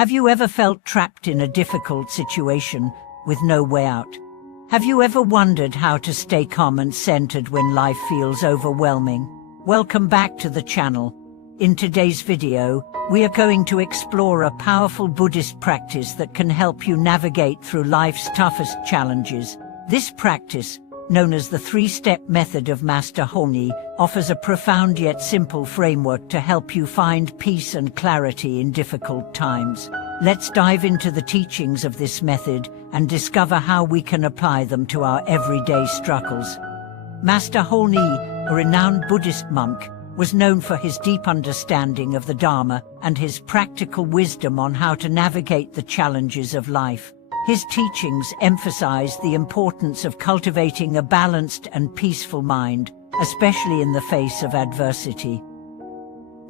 Have you ever felt trapped in a difficult situation with no way out? Have you ever wondered how to stay calm and centered when life feels overwhelming? Welcome back to the channel. In today's video, we are going to explore a powerful Buddhist practice that can help you navigate through life's toughest challenges. This practice, known as the three-step method of Master Hongyi, offers a profound yet simple framework to help you find peace and clarity in difficult times. Let's dive into the teachings of this method and discover how we can apply them to our everyday struggles. Master Hongyi, a renowned Buddhist monk, was known for his deep understanding of the Dharma and his practical wisdom on how to navigate the challenges of life. His teachings emphasized the importance of cultivating a balanced and peaceful mind, especially in the face of adversity.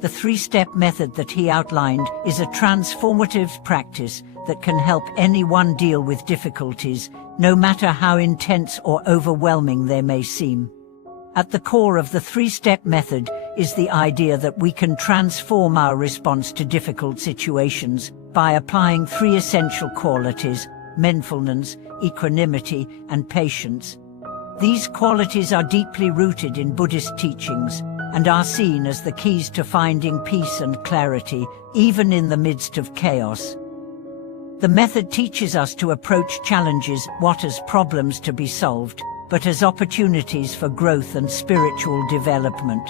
The three-step method that he outlined is a transformative practice that can help anyone deal with difficulties, no matter how intense or overwhelming they may seem. At the core of the three-step method is the idea that we can transform our response to difficult situations by applying three essential qualities: mindfulness, equanimity, and patience. These qualities are deeply rooted in Buddhist teachings and are seen as the keys to finding peace and clarity, even in the midst of chaos. The method teaches us to approach challenges not as problems to be solved, but as opportunities for growth and spiritual development.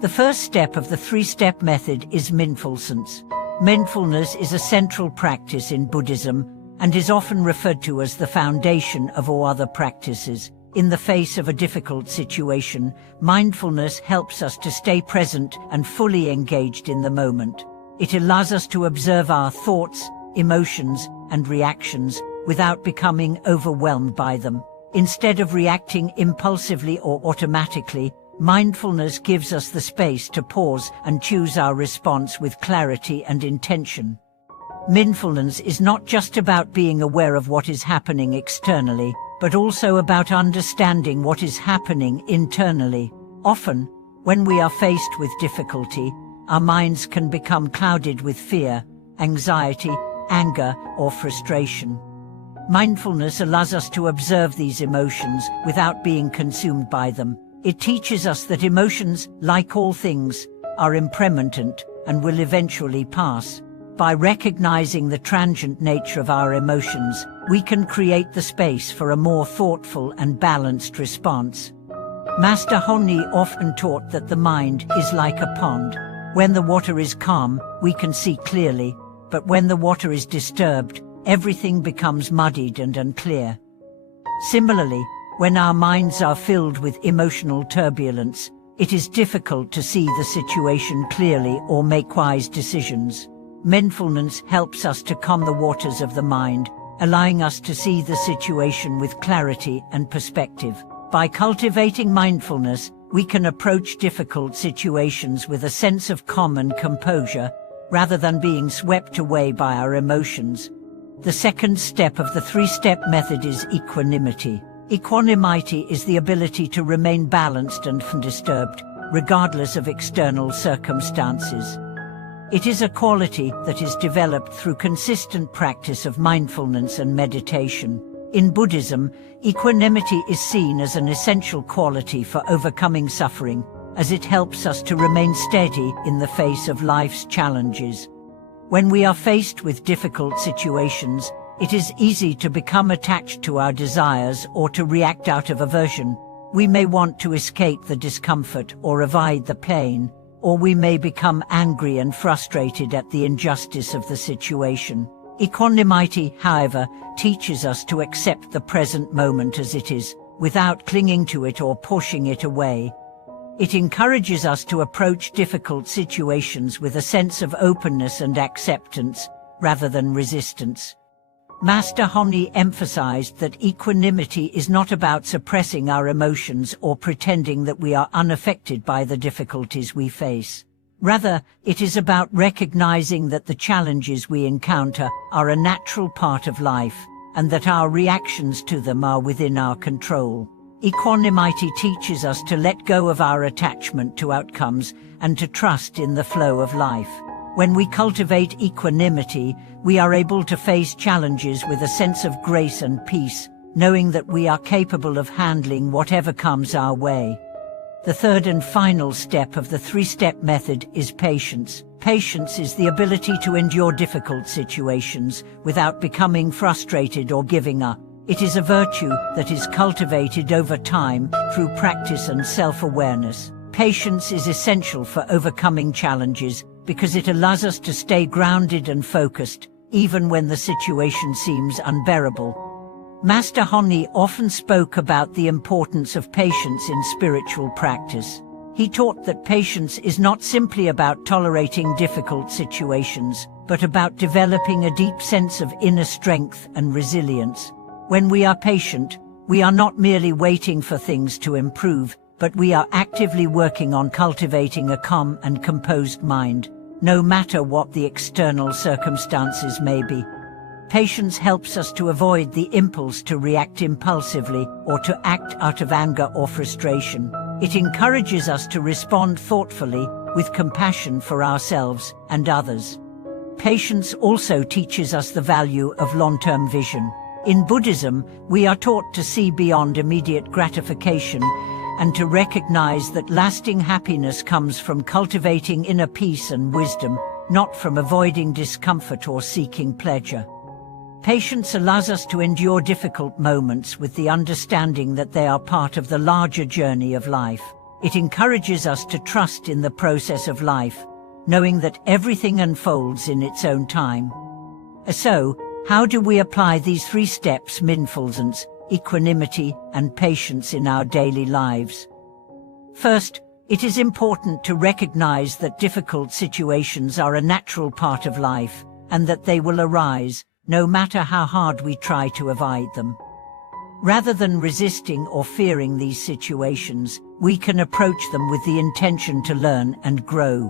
The first step of the three-step method is mindfulness. Mindfulness is a central practice in Buddhism and is often referred to as the foundation of all other practices. In the face of a difficult situation, mindfulness helps us to stay present and fully engaged in the moment. It allows us to observe our thoughts, emotions, and reactions without becoming overwhelmed by them. Instead of reacting impulsively or automatically, mindfulness gives us the space to pause and choose our response with clarity and intention. Mindfulness is not just about being aware of what is happening externally, but also about understanding what is happening internally. Often, when we are faced with difficulty, our minds can become clouded with fear, anxiety, anger, or frustration. Mindfulness allows us to observe these emotions without being consumed by them. It teaches us that emotions, like all things, are impermanent and will eventually pass. By recognizing the transient nature of our emotions, we can create the space for a more thoughtful and balanced response. Master Hongyi often taught that the mind is like a pond. When the water is calm, we can see clearly, but when the water is disturbed, everything becomes muddied and unclear. Similarly, when our minds are filled with emotional turbulence, it is difficult to see the situation clearly or make wise decisions. Mindfulness helps us to calm the waters of the mind, allowing us to see the situation with clarity and perspective. By cultivating mindfulness, we can approach difficult situations with a sense of calm and composure, rather than being swept away by our emotions. The second step of the three-step method is equanimity. Equanimity is the ability to remain balanced and undisturbed, regardless of external circumstances. It is a quality that is developed through consistent practice of mindfulness and meditation. In Buddhism, equanimity is seen as an essential quality for overcoming suffering, as it helps us to remain steady in the face of life's challenges. When we are faced with difficult situations, it is easy to become attached to our desires or to react out of aversion. We may want to escape the discomfort or avoid the pain, or we may become angry and frustrated at the injustice of the situation. Equanimity, however, teaches us to accept the present moment as it is, without clinging to it or pushing it away. It encourages us to approach difficult situations with a sense of openness and acceptance, rather than resistance. Master Hongyi emphasized that equanimity is not about suppressing our emotions or pretending that we are unaffected by the difficulties we face. Rather, it is about recognizing that the challenges we encounter are a natural part of life, and that our reactions to them are within our control. Equanimity teaches us to let go of our attachment to outcomes and to trust in the flow of life. When we cultivate equanimity, we are able to face challenges with a sense of grace and peace, knowing that we are capable of handling whatever comes our way. The third and final step of the three-step method is patience. Patience is the ability to endure difficult situations without becoming frustrated or giving up. It is a virtue that is cultivated over time through practice and self-awareness. Patience is essential for overcoming challenges because it allows us to stay grounded and focused, even when the situation seems unbearable. Master Honi often spoke about the importance of patience in spiritual practice. He taught that patience is not simply about tolerating difficult situations, but about developing a deep sense of inner strength and resilience. When we are patient, we are not merely waiting for things to improve, but we are actively working on cultivating a calm and composed mind, no matter what the external circumstances may be. Patience helps us to avoid the impulse to react impulsively or to act out of anger or frustration. It encourages us to respond thoughtfully, with compassion for ourselves and others. Patience also teaches us the value of long-term vision. In Buddhism, we are taught to see beyond immediate gratification and to recognize that lasting happiness comes from cultivating inner peace and wisdom, not from avoiding discomfort or seeking pleasure. Patience allows us to endure difficult moments with the understanding that they are part of the larger journey of life. It encourages us to trust in the process of life, knowing that everything unfolds in its own time. So, how do we apply these three steps: mindfulness, equanimity, and patience in our daily lives? First, it is important to recognize that difficult situations are a natural part of life, and that they will arise, no matter how hard we try to avoid them. Rather than resisting or fearing these situations, we can approach them with the intention to learn and grow.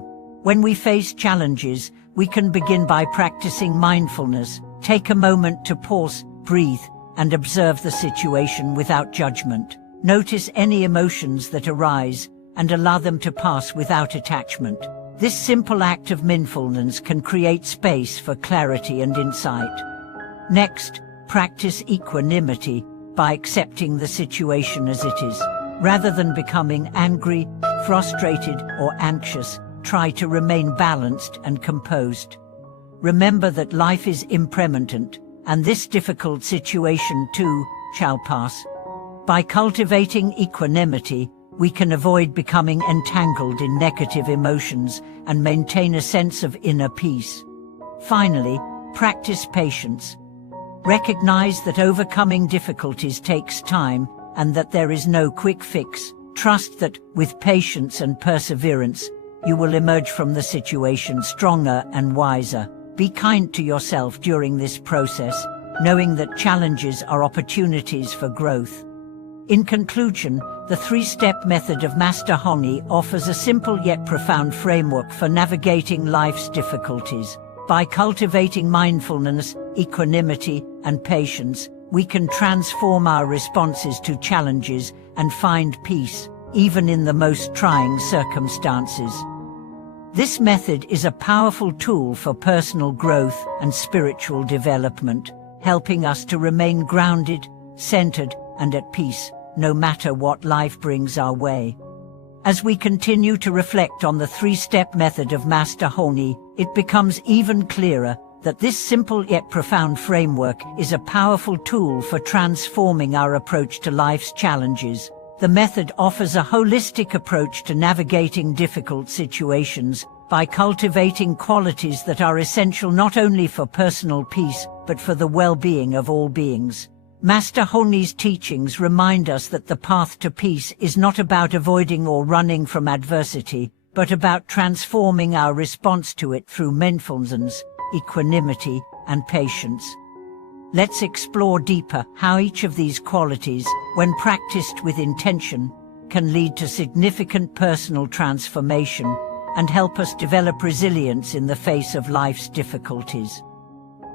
When we face challenges, we can begin by practicing mindfulness. Take a moment to pause, breathe, and observe the situation without judgment. Notice any emotions that arise and allow them to pass without attachment. This simple act of mindfulness can create space for clarity and insight. Next, practice equanimity by accepting the situation as it is. Rather than becoming angry, frustrated, or anxious, try to remain balanced and composed. Remember that life is impermanent, and this difficult situation too shall pass. By cultivating equanimity, we can avoid becoming entangled in negative emotions and maintain a sense of inner peace. Finally, practice patience. Recognize that overcoming difficulties takes time and that there is no quick fix. Trust that, with patience and perseverance, you will emerge from the situation stronger and wiser. Be kind to yourself during this process, knowing that challenges are opportunities for growth. In conclusion, the three-step method of Master Honi offers a simple yet profound framework for navigating life's difficulties. By cultivating mindfulness, equanimity, and patience, we can transform our responses to challenges and find peace, even in the most trying circumstances. This method is a powerful tool for personal growth and spiritual development, helping us to remain grounded, centered, and at peace, no matter what life brings our way. As we continue to reflect on the three-step method of Master Honi, it becomes even clearer that this simple yet profound framework is a powerful tool for transforming our approach to life's challenges. The method offers a holistic approach to navigating difficult situations by cultivating qualities that are essential not only for personal peace, but for the well-being of all beings. Master Honi's teachings remind us that the path to peace is not about avoiding or running from adversity, but about transforming our response to it through mindfulness, equanimity, and patience. Let's explore deeper how each of these qualities, when practiced with intention, can lead to significant personal transformation and help us develop resilience in the face of life's difficulties.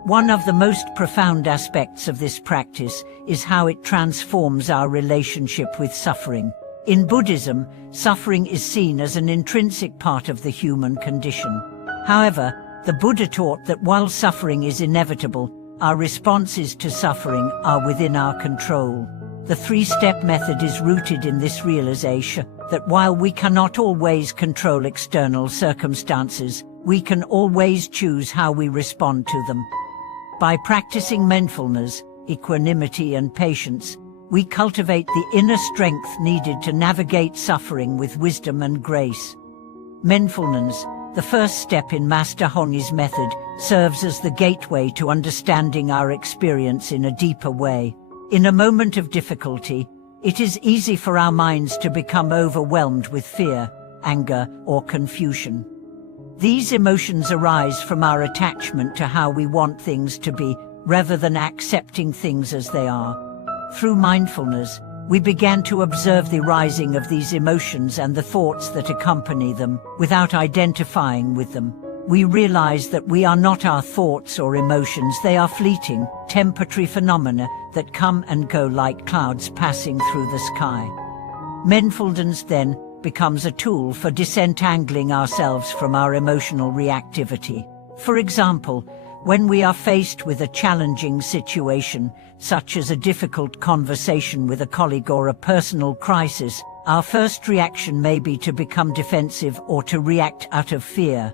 One of the most profound aspects of this practice is how it transforms our relationship with suffering. In Buddhism, suffering is seen as an intrinsic part of the human condition. However, the Buddha taught that while suffering is inevitable, our responses to suffering are within our control. The three-step method is rooted in this realization that while we cannot always control external circumstances, we can always choose how we respond to them. By practicing mindfulness, equanimity and patience, we cultivate the inner strength needed to navigate suffering with wisdom and grace. Mindfulness, the first step in Master Hong's method, serves as the gateway to understanding our experience in a deeper way. In a moment of difficulty, it is easy for our minds to become overwhelmed with fear, anger, or confusion. These emotions arise from our attachment to how we want things to be, rather than accepting things as they are. Through mindfulness, we began to observe the rising of these emotions and the thoughts that accompany them, without identifying with them. We realize that we are not our thoughts or emotions. They are fleeting, temporary phenomena that come and go like clouds passing through the sky. Mindfulness then becomes a tool for disentangling ourselves from our emotional reactivity. For example, when we are faced with a challenging situation, such as a difficult conversation with a colleague or a personal crisis, our first reaction may be to become defensive or to react out of fear.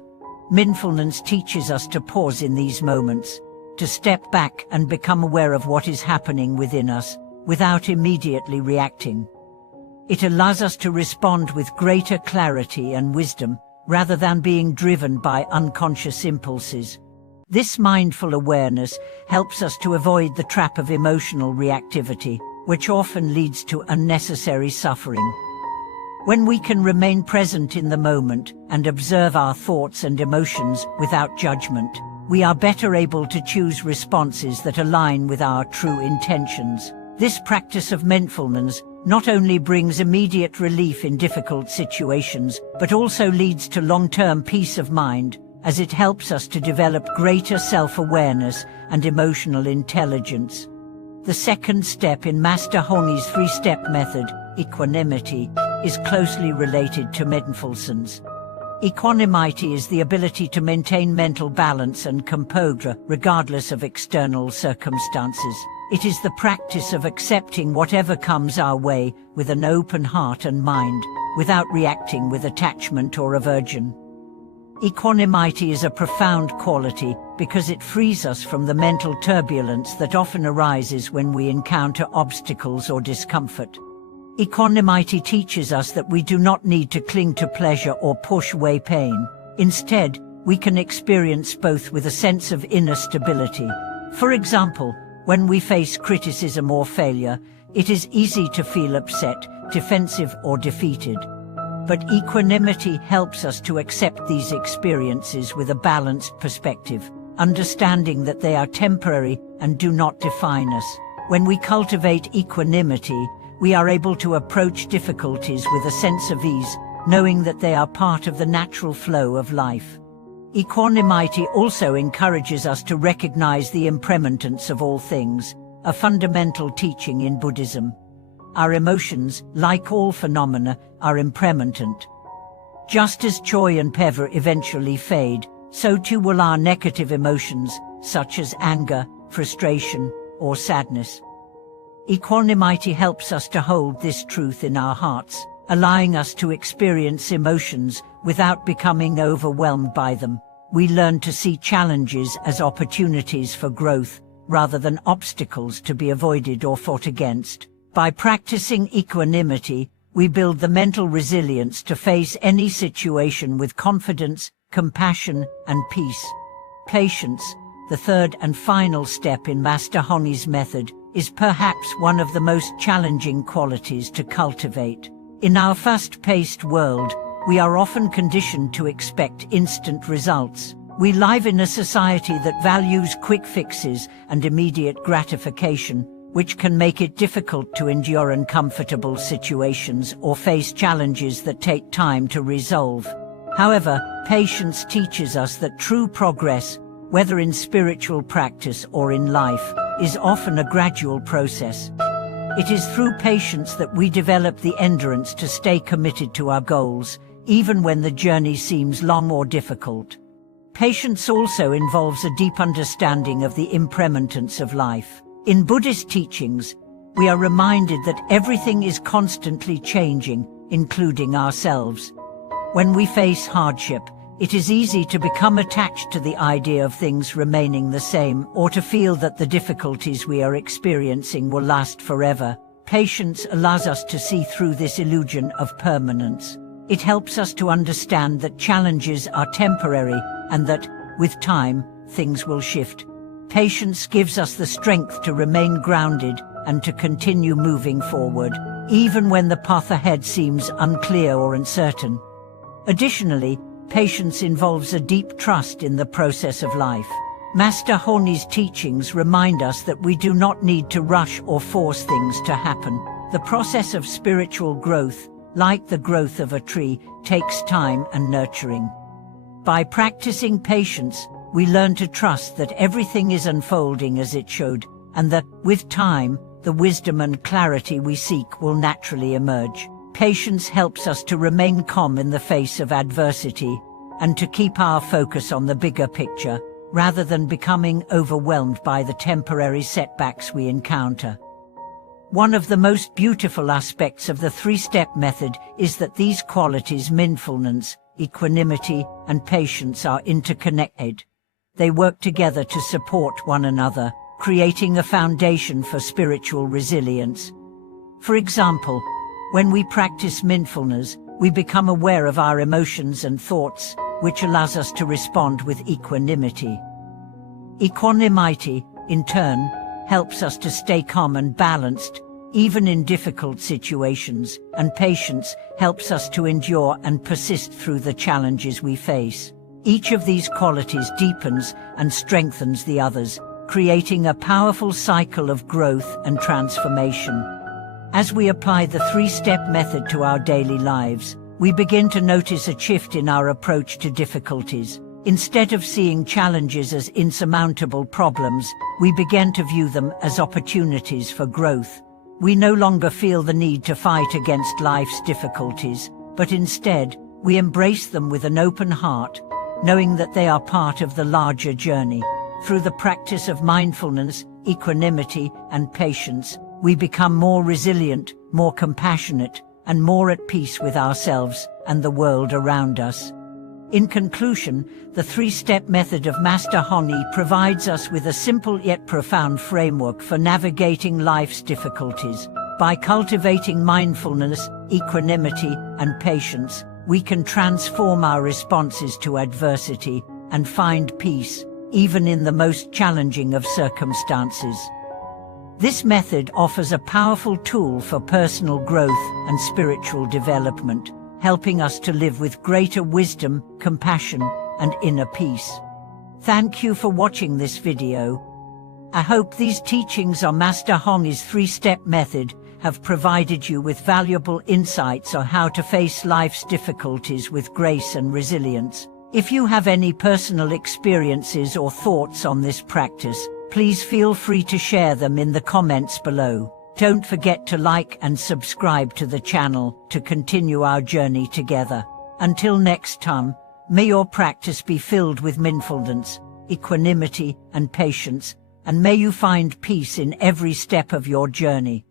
Mindfulness teaches us to pause in these moments, to step back and become aware of what is happening within us, without immediately reacting. It allows us to respond with greater clarity and wisdom, rather than being driven by unconscious impulses. This mindful awareness helps us to avoid the trap of emotional reactivity, which often leads to unnecessary suffering. When we can remain present in the moment and observe our thoughts and emotions without judgment, we are better able to choose responses that align with our true intentions. This practice of mindfulness not only brings immediate relief in difficult situations, but also leads to long-term peace of mind, as it helps us to develop greater self-awareness and emotional intelligence. The second step in Master Hong's three-step method, equanimity, is closely related to mindfulness. Equanimity is the ability to maintain mental balance and composure regardless of external circumstances. It is the practice of accepting whatever comes our way with an open heart and mind, without reacting with attachment or aversion. Equanimity is a profound quality because it frees us from the mental turbulence that often arises when we encounter obstacles or discomfort. Equanimity teaches us that we do not need to cling to pleasure or push away pain. Instead, we can experience both with a sense of inner stability. For example, when we face criticism or failure, it is easy to feel upset, defensive, or defeated. But equanimity helps us to accept these experiences with a balanced perspective, understanding that they are temporary and do not define us. When we cultivate equanimity, we are able to approach difficulties with a sense of ease, knowing that they are part of the natural flow of life. Equanimity also encourages us to recognize the impermanence of all things, a fundamental teaching in Buddhism. Our emotions, like all phenomena, are impermanent. Just as joy and pleasure eventually fade, so too will our negative emotions, such as anger, frustration, or sadness. Equanimity helps us to hold this truth in our hearts, allowing us to experience emotions without becoming overwhelmed by them. We learn to see challenges as opportunities for growth, rather than obstacles to be avoided or fought against. By practicing equanimity, we build the mental resilience to face any situation with confidence, compassion, and peace. Patience, the third and final step in Master Hong's method, is perhaps one of the most challenging qualities to cultivate. In our fast-paced world, we are often conditioned to expect instant results. We live in a society that values quick fixes and immediate gratification, which can make it difficult to endure uncomfortable situations or face challenges that take time to resolve. However, patience teaches us that true progress, whether in spiritual practice or in life, is often a gradual process. It is through patience that we develop the endurance to stay committed to our goals, even when the journey seems long or difficult. Patience also involves a deep understanding of the impermanence of life. In Buddhist teachings, we are reminded that everything is constantly changing, including ourselves. When we face hardship, it is easy to become attached to the idea of things remaining the same, or to feel that the difficulties we are experiencing will last forever. Patience allows us to see through this illusion of permanence. It helps us to understand that challenges are temporary and that, with time, things will shift. Patience gives us the strength to remain grounded and to continue moving forward, even when the path ahead seems unclear or uncertain. Additionally, patience involves a deep trust in the process of life. Master Honi's teachings remind us that we do not need to rush or force things to happen. The process of spiritual growth, like the growth of a tree, takes time and nurturing. By practicing patience, we learn to trust that everything is unfolding as it should, and that, with time, the wisdom and clarity we seek will naturally emerge. Patience helps us to remain calm in the face of adversity, and to keep our focus on the bigger picture, rather than becoming overwhelmed by the temporary setbacks we encounter. One of the most beautiful aspects of the three-step method is that these qualities, mindfulness, equanimity, and patience, are interconnected. They work together to support one another, creating a foundation for spiritual resilience. For example, when we practice mindfulness, we become aware of our emotions and thoughts, which allows us to respond with equanimity. Equanimity, in turn, helps us to stay calm and balanced, even in difficult situations, and patience helps us to endure and persist through the challenges we face. Each of these qualities deepens and strengthens the others, creating a powerful cycle of growth and transformation. As we apply the three-step method to our daily lives, we begin to notice a shift in our approach to difficulties. Instead of seeing challenges as insurmountable problems, we begin to view them as opportunities for growth. We no longer feel the need to fight against life's difficulties, but instead, we embrace them with an open heart, knowing that they are part of the larger journey. Through the practice of mindfulness, equanimity, and patience, we become more resilient, more compassionate, and more at peace with ourselves and the world around us. In conclusion, the three-step method of Master Honi provides us with a simple yet profound framework for navigating life's difficulties. By cultivating mindfulness, equanimity, and patience, we can transform our responses to adversity and find peace, even in the most challenging of circumstances. This method offers a powerful tool for personal growth and spiritual development, helping us to live with greater wisdom, compassion, and inner peace. Thank you for watching this video. I hope these teachings on Master Honi's three-step method have provided you with valuable insights on how to face life's difficulties with grace and resilience. If you have any personal experiences or thoughts on this practice, please feel free to share them in the comments below. Don't forget to like and subscribe to the channel to continue our journey together. Until next time, may your practice be filled with mindfulness, equanimity, and patience, and may you find peace in every step of your journey.